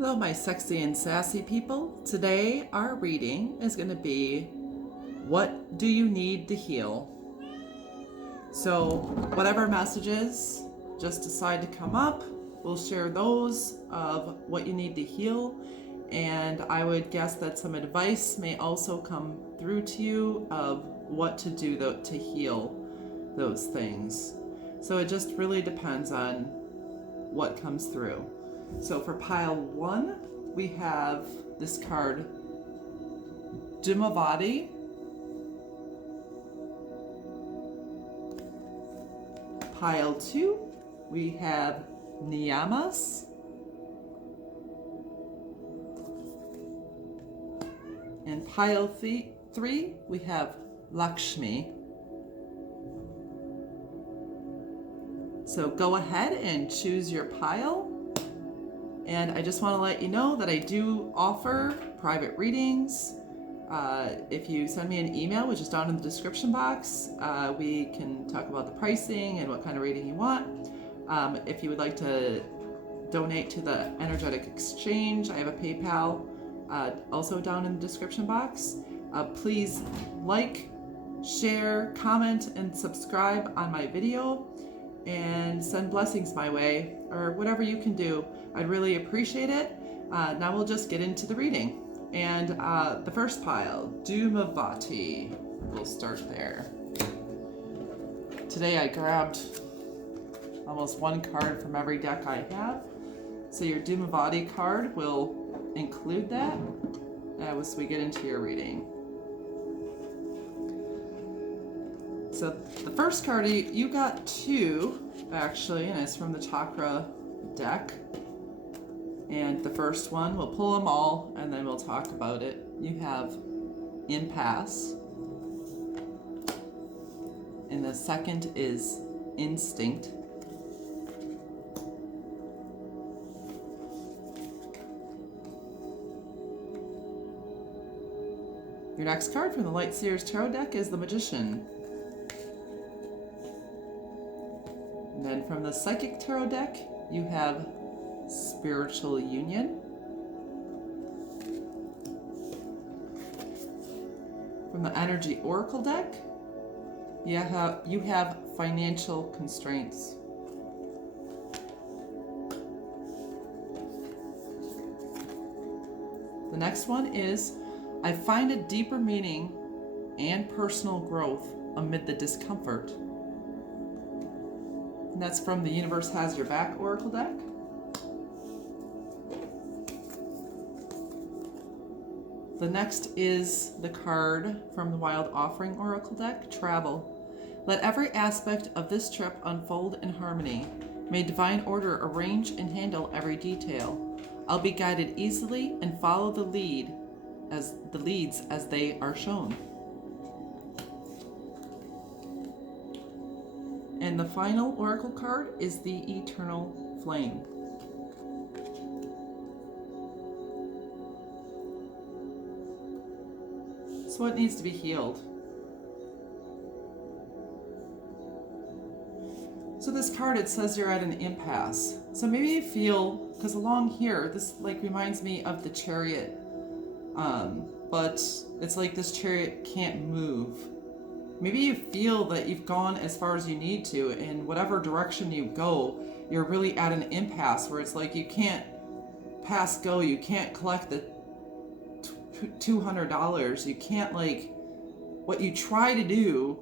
Hello, my sexy and sassy people. Today, our reading is going to be What Do You Need to Heal? So, whatever messages just decide to come up, we'll share those of what you need to heal. And I would guess that some advice may also come through to you of what to do to heal those things. So, it just really depends on what comes through. So for pile 1, we have this card, Dhumavati. Pile 2, we have Niyamas. And pile 3, we have Lakshmi. So go ahead and choose your pile. And I just want to let you know that I do offer private readings. If you send me an email, which is down in the description box, we can talk about the pricing and what kind of reading you want. If you would like to donate to the energetic exchange, I have a PayPal also down in the description box. Please like, share, comment, and subscribe on my video, and send blessings my way, or whatever you can do. I'd really appreciate it. Now we'll just get into the reading. And the first pile, Dhumavati. We'll start there. Today I grabbed almost one card from every deck I have. So your Dhumavati card will include that as we get into your reading. So the first card, you got 2 actually, and it's from the chakra deck. And the first one, we'll pull them all and then we'll talk about it. You have impasse. And the second is instinct. Your next card from the Light Seers Tarot deck is the Magician. And then from the Psychic Tarot deck, you have Spiritual Union. From the Energy Oracle deck, you have Financial Constraints. The next one is I find a deeper meaning and personal growth amid the discomfort. And that's from the Universe Has Your Back Oracle deck. The next is the card from the Wild Offering Oracle deck, Travel. Let every aspect of this trip unfold in harmony. May divine order arrange and handle every detail. I'll be guided easily and follow the leads as they are shown. And the final oracle card is the Eternal Flame. So what needs to be healed? So this card, it says you're at an impasse. So maybe you feel, because along here, this like reminds me of the Chariot. But it's like this chariot can't move. Maybe you feel that you've gone as far as you need to, and whatever direction you go, you're really at an impasse where it's like you can't pass go, you can't collect the $200, you can't, like, what you try to do,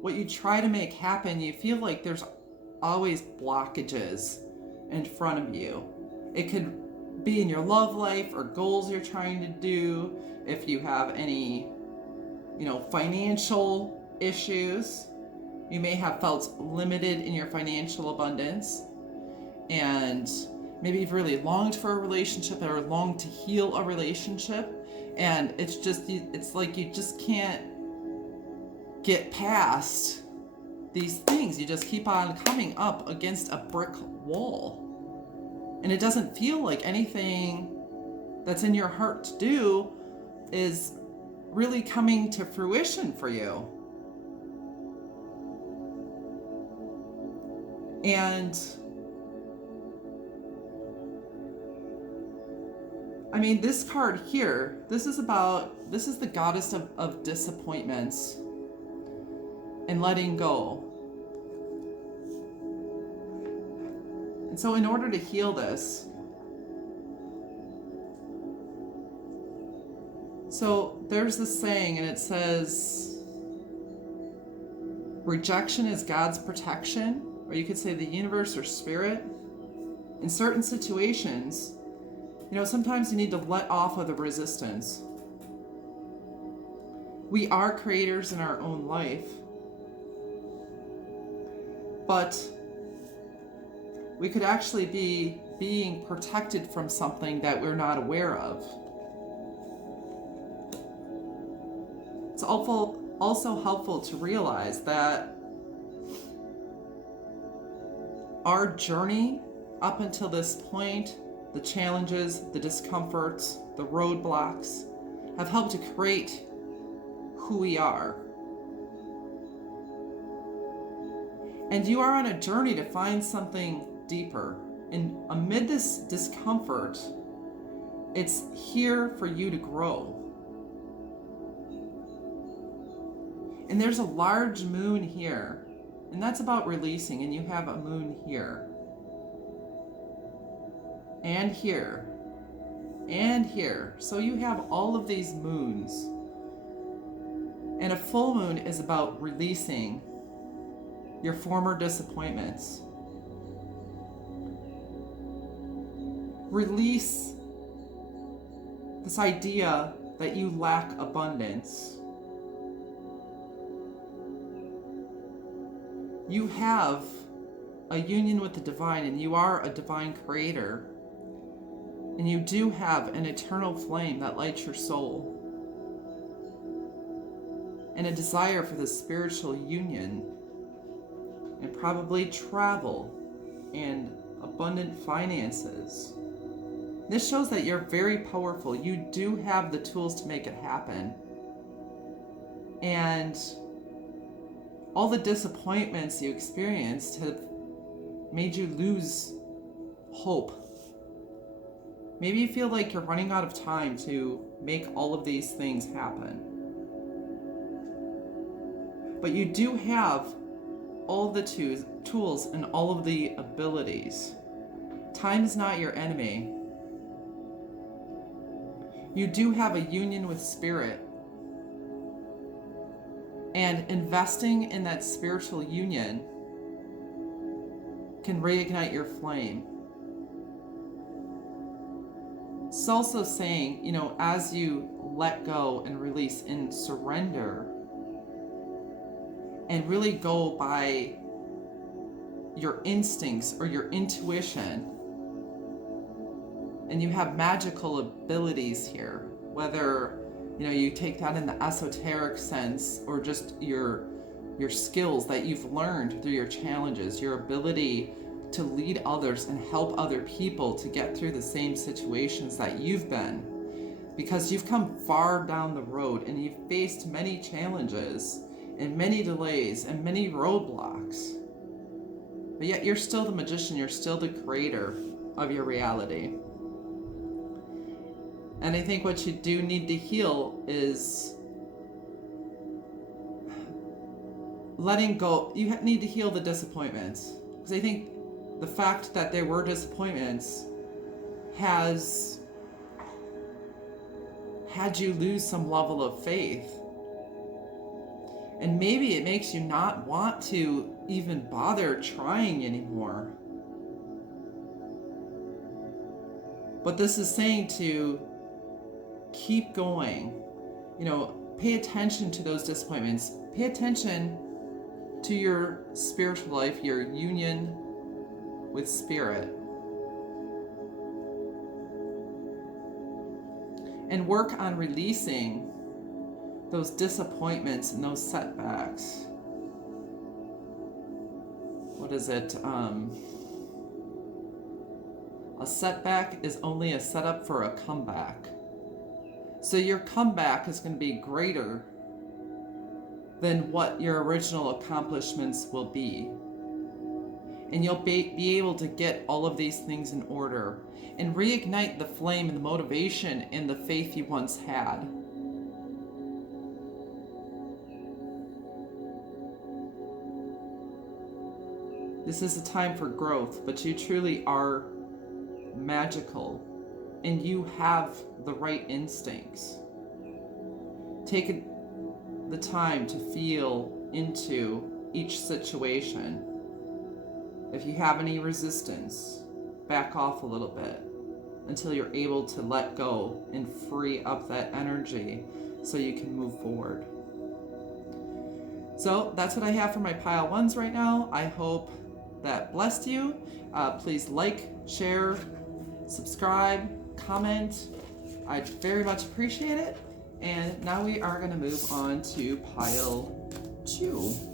what you try to make happen, you feel like there's always blockages in front of you. It could be in your love life or goals you're trying to do. If you have any, financial issues, you may have felt limited in your financial abundance, and maybe you've really longed for a relationship or longed to heal a relationship, and it's like you just can't get past these things. You just keep on coming up against a brick wall. And it doesn't feel like anything that's in your heart to do is really coming to fruition for you. And I mean, this card here, this is the goddess of disappointments and letting go. And so in order to heal this, so there's this saying, and it says, rejection is God's protection, or you could say the universe or spirit. In certain situations, sometimes you need to let off of the resistance. We are creators in our own life, but we could actually be being protected from something that we're not aware of. It's also helpful to realize that our journey up until this point, the challenges, the discomforts, the roadblocks, have helped to create who we are. And you are on a journey to find something deeper. And amid this discomfort, it's here for you to grow. And there's a large moon here, and that's about releasing, and you have a moon here. And here. And here. So you have all of these moons. And a full moon is about releasing your former disappointments. Release this idea that you lack abundance. You have a union with the divine, and you are a divine creator. And you do have an eternal flame that lights your soul. And a desire for the spiritual union. And probably travel and abundant finances. This shows that you're very powerful. You do have the tools to make it happen. And all the disappointments you experienced have made you lose hope. Maybe you feel like you're running out of time to make all of these things happen. But you do have all the tools and all of the abilities. Time is not your enemy. You do have a union with spirit. And investing in that spiritual union can reignite your flame. It's also saying, as you let go and release and surrender and really go by your instincts or your intuition, and you have magical abilities here, whether you take that in the esoteric sense or just your skills that you've learned through your challenges, your ability to lead others and help other people to get through the same situations that you've been, because you've come far down the road and you've faced many challenges and many delays and many roadblocks, but yet you're still the magician, you're still the creator of your reality. And I think what you do need to heal is letting go. You need to heal the disappointments, because I think the fact that there were disappointments has had you lose some level of faith. And maybe it makes you not want to even bother trying anymore. But this is saying to keep going. Pay attention to those disappointments. Pay attention to your spiritual life, your union with spirit. And work on releasing those disappointments and those setbacks. What is it? A setback is only a setup for a comeback. So your comeback is going to be greater than what your original accomplishments will be. And you'll be able to get all of these things in order and reignite the flame and the motivation and the faith you once had. This is a time for growth, but you truly are magical and you have the right instincts. Take the time to feel into each situation. If you have any resistance, back off a little bit until you're able to let go and free up that energy so you can move forward. So that's what I have for my pile ones right now. I hope that blessed you. Please like, share, subscribe, comment. I'd very much appreciate it. And now we are going to move on to pile 2.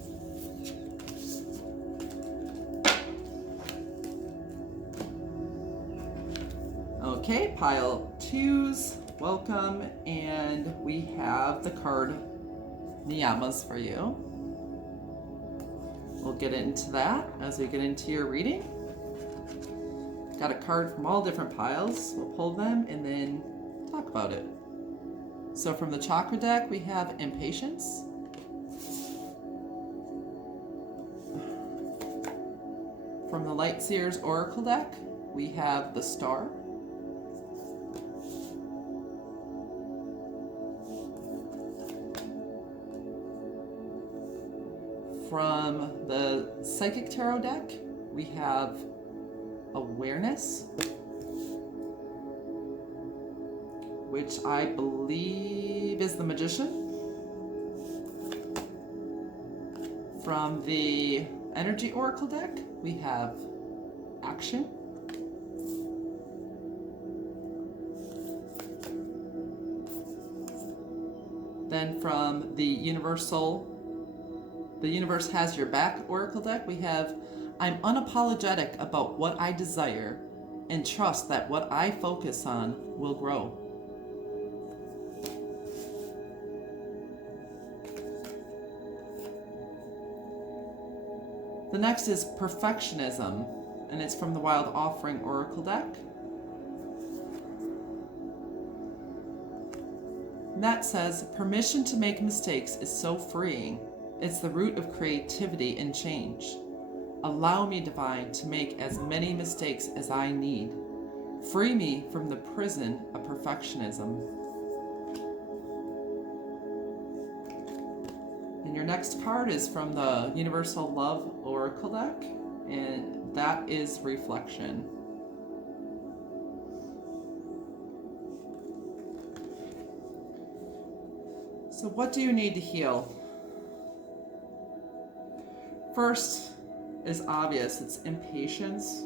Okay, pile 2's welcome, and we have the card Niyamas for you. We'll get into that as we get into your reading. Got a card from all different piles. We'll pull them and then talk about it. So from the chakra deck, we have impatience. From the Light Seers Oracle deck, we have the Star. From the Psychic Tarot deck, we have Awareness, which I believe is the Magician. From the Energy Oracle deck, we have Action. Then from the Universe Has Your Back Oracle deck, we have I'm unapologetic about what I desire and trust that what I focus on will grow. The next is Perfectionism, and it's from the Wild Offering Oracle deck. And that says, permission to make mistakes is so freeing. It's the root of creativity and change. Allow me, Divine, to make as many mistakes as I need. Free me from the prison of perfectionism. And your next card is from the Universal Love Oracle deck, and that is Reflection. So what do you need to heal? First is obvious, it's impatience.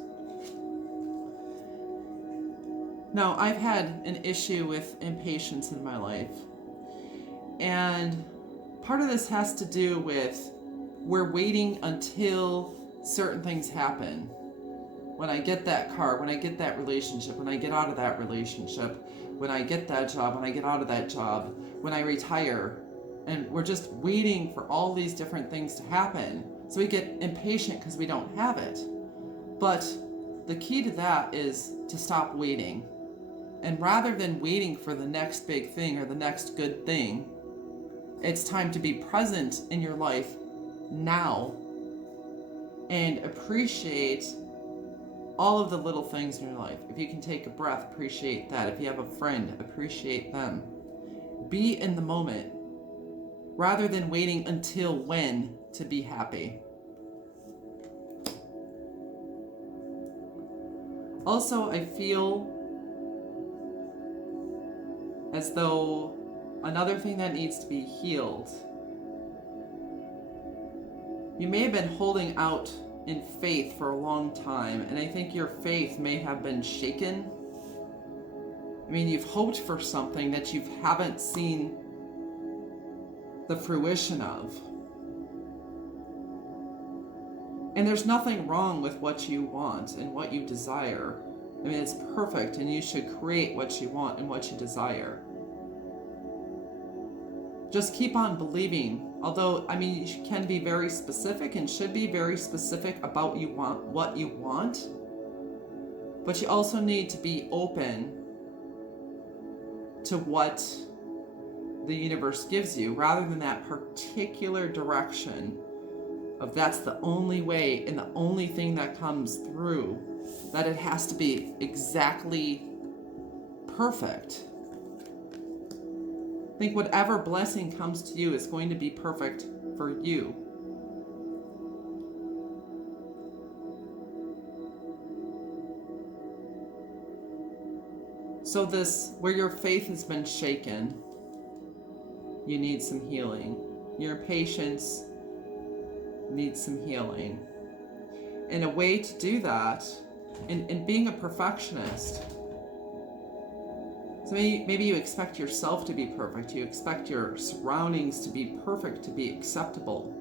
Now, I've had an issue with impatience in my life. And part of this has to do with we're waiting until certain things happen. When I get that car, when I get that relationship, when I get out of that relationship, when I get that job, when I get out of that job, when I retire. And we're just waiting for all these different things to happen. So we get impatient because we don't have it. But the key to that is to stop waiting. And rather than waiting for the next big thing or the next good thing, it's time to be present in your life now and appreciate all of the little things in your life. If you can take a breath, appreciate that. If you have a friend, appreciate them. Be in the moment rather than waiting until when to be happy. Also, I feel as though another thing that needs to be healed. You may have been holding out in faith for a long time, and I think your faith may have been shaken. I mean, you've hoped for something that you haven't seen the fruition of. And there's nothing wrong with what you want and what you desire. I mean, it's perfect, and you should create what you want and what you desire. just keep on believing. Although, I mean, you can be very specific and should be very specific about what you want. But you also need to be open to what the universe gives you, rather than that particular direction of that's the only way and the only thing that comes through, that it has to be exactly perfect. I think whatever blessing comes to you is going to be perfect for you. So this, where your faith has been shaken, you need some healing. Your patience needs some healing. And a way to do that, in being a perfectionist, so maybe you expect yourself to be perfect. You expect your surroundings to be perfect, to be acceptable.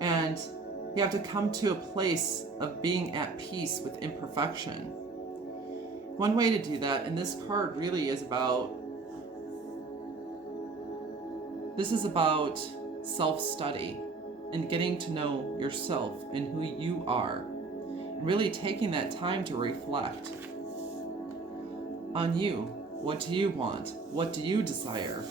And you have to come to a place of being at peace with imperfection. One way to do that, and this card really is about, this is about self-study and getting to know yourself and who you are. And really taking that time to reflect on you. What do you want? What do you desire?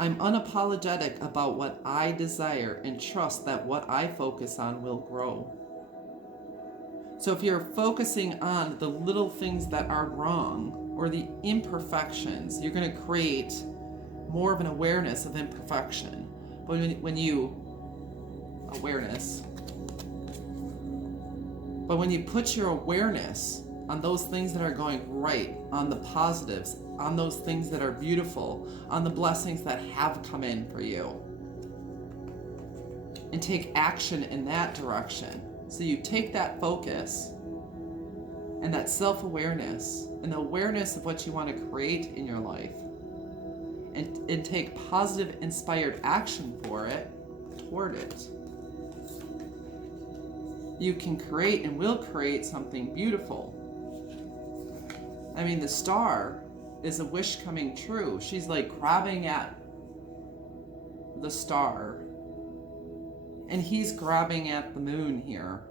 I'm unapologetic about what I desire and trust that what I focus on will grow. So if you're focusing on the little things that are wrong or the imperfections, you're going to create more of an awareness of imperfection. But when you put your awareness on those things that are going right, on the positives, on those things that are beautiful, on the blessings that have come in for you, and take action in that direction. So you take that focus and that self-awareness and the awareness of what you want to create in your life, and take positive, inspired action toward it. You can create and will create something beautiful. I mean, the star is a wish coming true. She's like grabbing at the star, and he's grabbing at the moon here.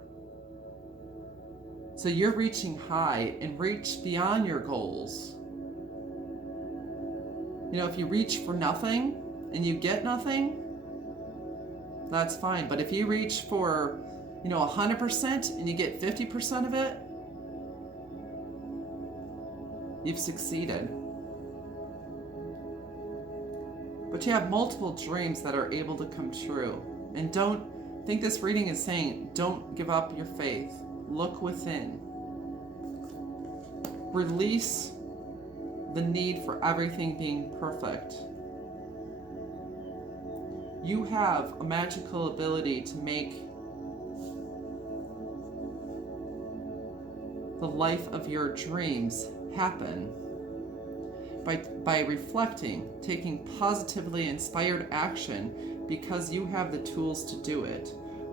So you're reaching high and reach beyond your goals. You know, if you reach for nothing and you get nothing, that's fine. But if you reach for, 100% and you get 50% of it, you've succeeded. But you have multiple dreams that are able to come true. And don't think this reading is saying, don't give up your faith. Look within. Release the need for everything being perfect. You have a magical ability to make the life of your dreams happen by reflecting, taking positively inspired action, because you have the tools to do it.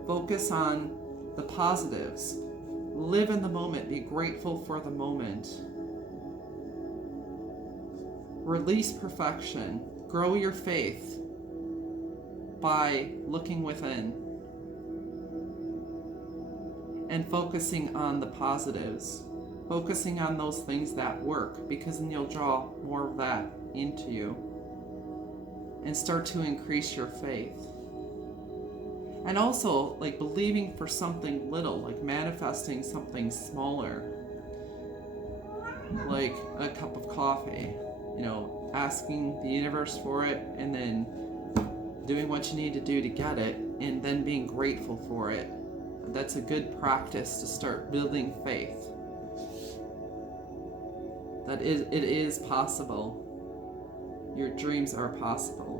Focus on the positives. Live in the moment. Be grateful for the moment. Release perfection. Grow your faith by looking within and focusing on the positives. Focusing on those things that work, because then you'll draw more of that into you and start to increase your faith. And also, like, believing for something little, like manifesting something smaller, like a cup of coffee, asking the universe for it and then doing what you need to do to get it, and then being grateful for it. That's a good practice to start building faith. That it is possible. Your dreams are possible.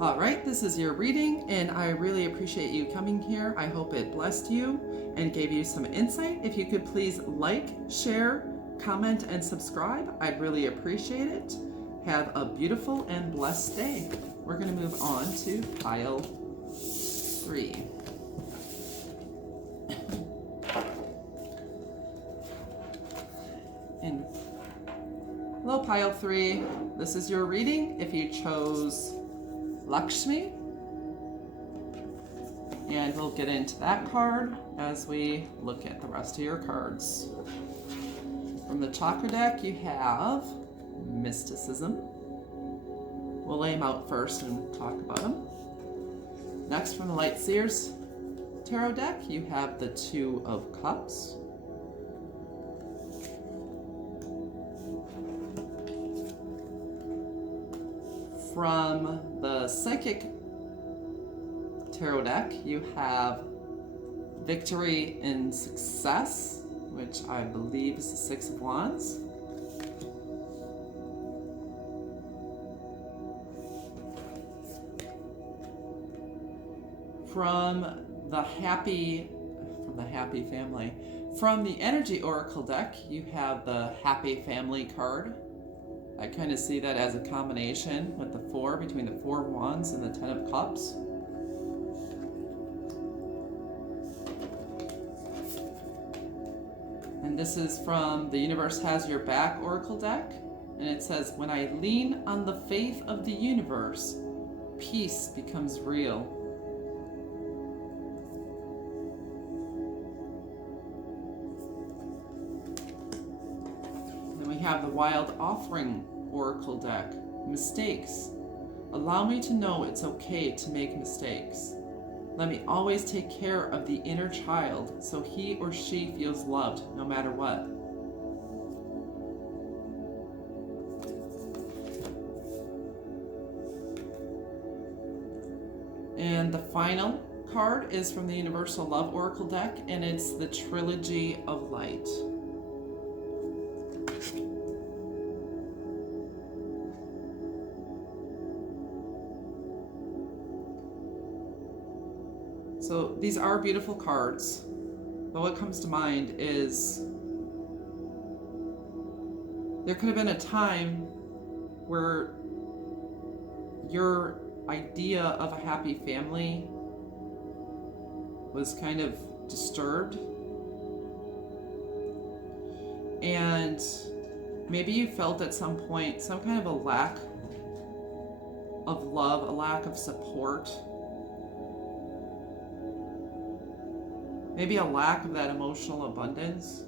All right, this is your reading, and I really appreciate you coming here. I hope it blessed you and gave you some insight. If you could please like, share, comment, and subscribe, I'd really appreciate it. Have a beautiful and blessed day. We're going to move on to pile 3. And Hello, pile 3. This is your reading if you chose Lakshmi. And we'll get into that card as we look at the rest of your cards. From the chakra deck, you have mysticism. We'll lay them out first and talk about them. Next, from the Light Seers tarot deck, you have the Two of Cups. From the Psychic tarot deck, you have Victory and Success, which I believe is the Six of Wands. From the Happy Family. From the Energy Oracle deck, you have the Happy Family card. I kind of see that as a combination with the 4, between the 4 of Wands and the 10 of Cups. And this is from the Universe Has Your Back Oracle deck. And it says, when I lean on the faith of the universe, peace becomes real. We have the Wild Offering Oracle deck. Mistakes. Allow me to know it's okay to make mistakes. Let me always take care of the inner child so he or she feels loved no matter what. And the final card is from the Universal Love Oracle deck, and it's the Trilogy of Light. So these are beautiful cards, but what comes to mind is there could have been a time where your idea of a happy family was kind of disturbed, and maybe you felt at some point some kind of a lack of love, a lack of support. Maybe a lack of that emotional abundance.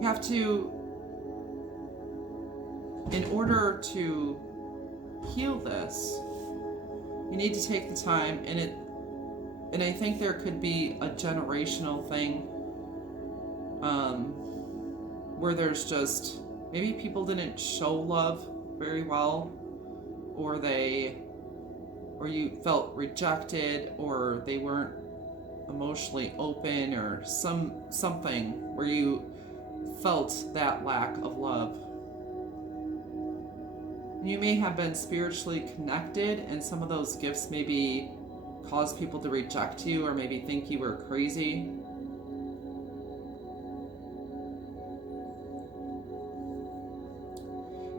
You have to, in order to heal this, you need to take the time, and I think there could be a generational thing where there's just, maybe people didn't show love very well, or you felt rejected, or they weren't emotionally open, or something where you felt that lack of love. You may have been spiritually connected, and some of those gifts maybe caused people to reject you, or maybe think you were crazy.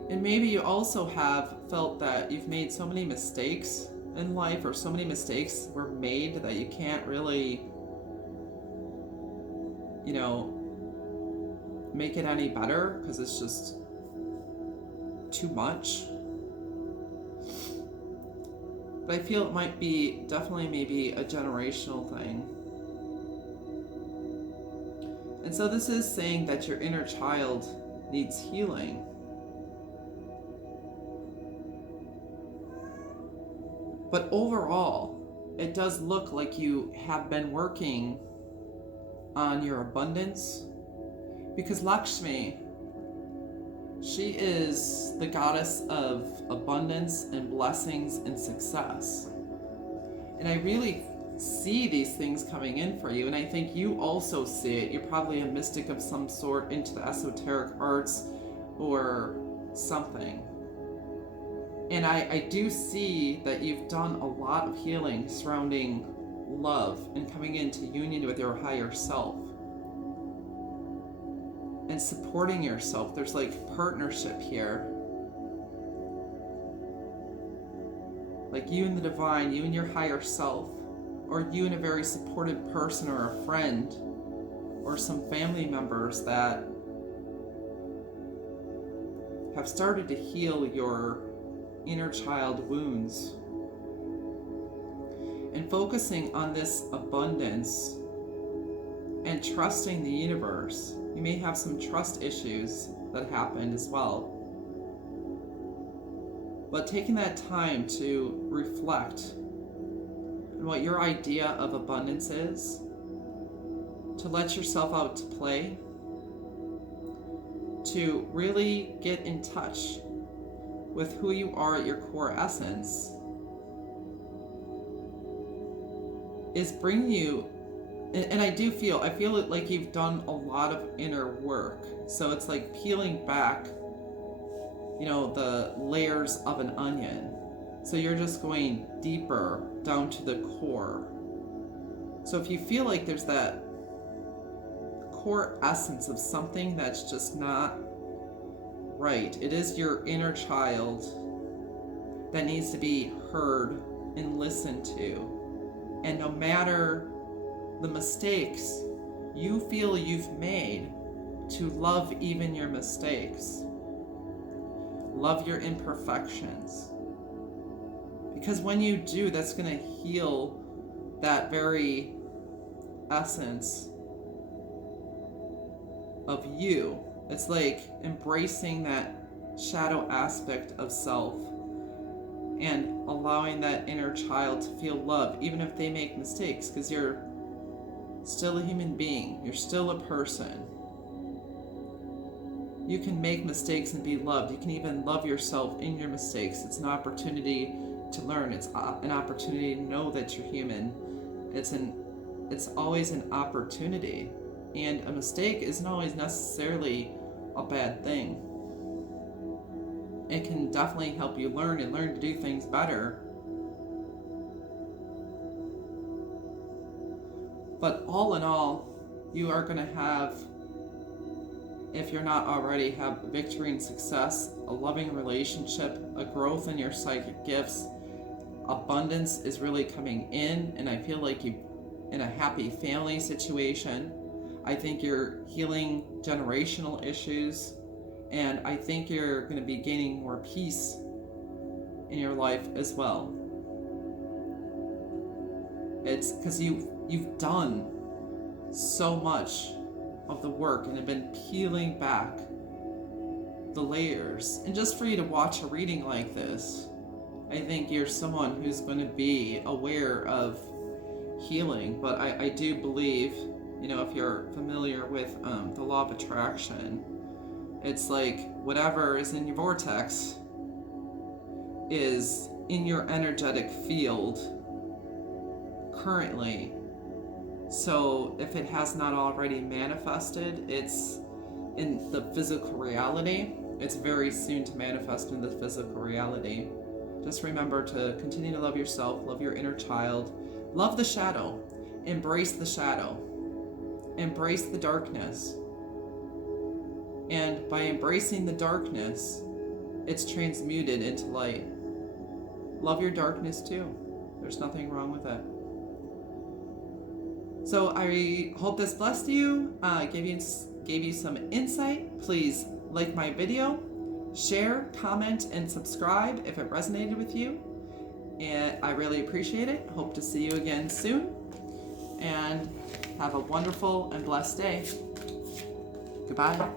And maybe you also have felt that you've made so many mistakes in life, or so many mistakes were made that you can't really, make it any better because it's just too much. But I feel it might be definitely maybe a generational thing. And so this is saying that your inner child needs healing. But overall, it does look like you have been working on your abundance, because Lakshmi, she is the goddess of abundance and blessings and success. And I really see these things coming in for you, and I think you also see it. You're probably a mystic of some sort, into the esoteric arts or something. And I do see that you've done a lot of healing surrounding love and coming into union with your higher self and supporting yourself. There's like partnership here. Like you and the divine, you and your higher self, or you and a very supportive person or a friend or some family members that have started to heal your inner child wounds. And focusing on this abundance and trusting the universe. You may have some trust issues that happened as well. But taking that time to reflect on what your idea of abundance is, to let yourself out to play, to really get in touch with who you are at your core essence, is bringing you, and I feel it like you've done a lot of inner work. So it's like peeling back, the layers of an onion. So you're just going deeper down to the core. So if you feel like there's that core essence of something that's just not right, it is your inner child that needs to be heard and listened to. And no matter the mistakes you feel you've made, to love even your mistakes. Love your imperfections. Because when you do, that's going to heal that very essence of you. It's like embracing that shadow aspect of self and allowing that inner child to feel love, even if they make mistakes, because you're still a human being. You're still a person. You can make mistakes and be loved. You can even love yourself in your mistakes. It's an opportunity to learn. It's an opportunity to know that you're human. It's always an opportunity. And a mistake isn't always necessarily a bad thing. It can definitely help you learn and learn to do things better. But all in all, you are going to have, if you're not already, have victory and success, a loving relationship, a growth in your psychic gifts. Abundance is really coming in, and I feel like you're in a happy family situation. I think you're healing generational issues, and I think you're going to be gaining more peace in your life as well. It's because you've done so much of the work and have been peeling back the layers. And just for you to watch a reading like this, I think you're someone who's going to be aware of healing. But I do believe, if you're familiar with the law of attraction, it's like whatever is in your vortex is in your energetic field currently. So if it has not already manifested, it's in the physical reality. It's very soon to manifest in the physical reality. Just remember to continue to love yourself, love your inner child, love the shadow, embrace the shadow, embrace the darkness. And by embracing the darkness, it's transmuted into light. Love your darkness too. There's nothing wrong with it. So I hope this blessed you, gave you some insight. Please like my video, share, comment, and subscribe if it resonated with you. And I really appreciate it. Hope to see you again soon. And have a wonderful and blessed day. Goodbye.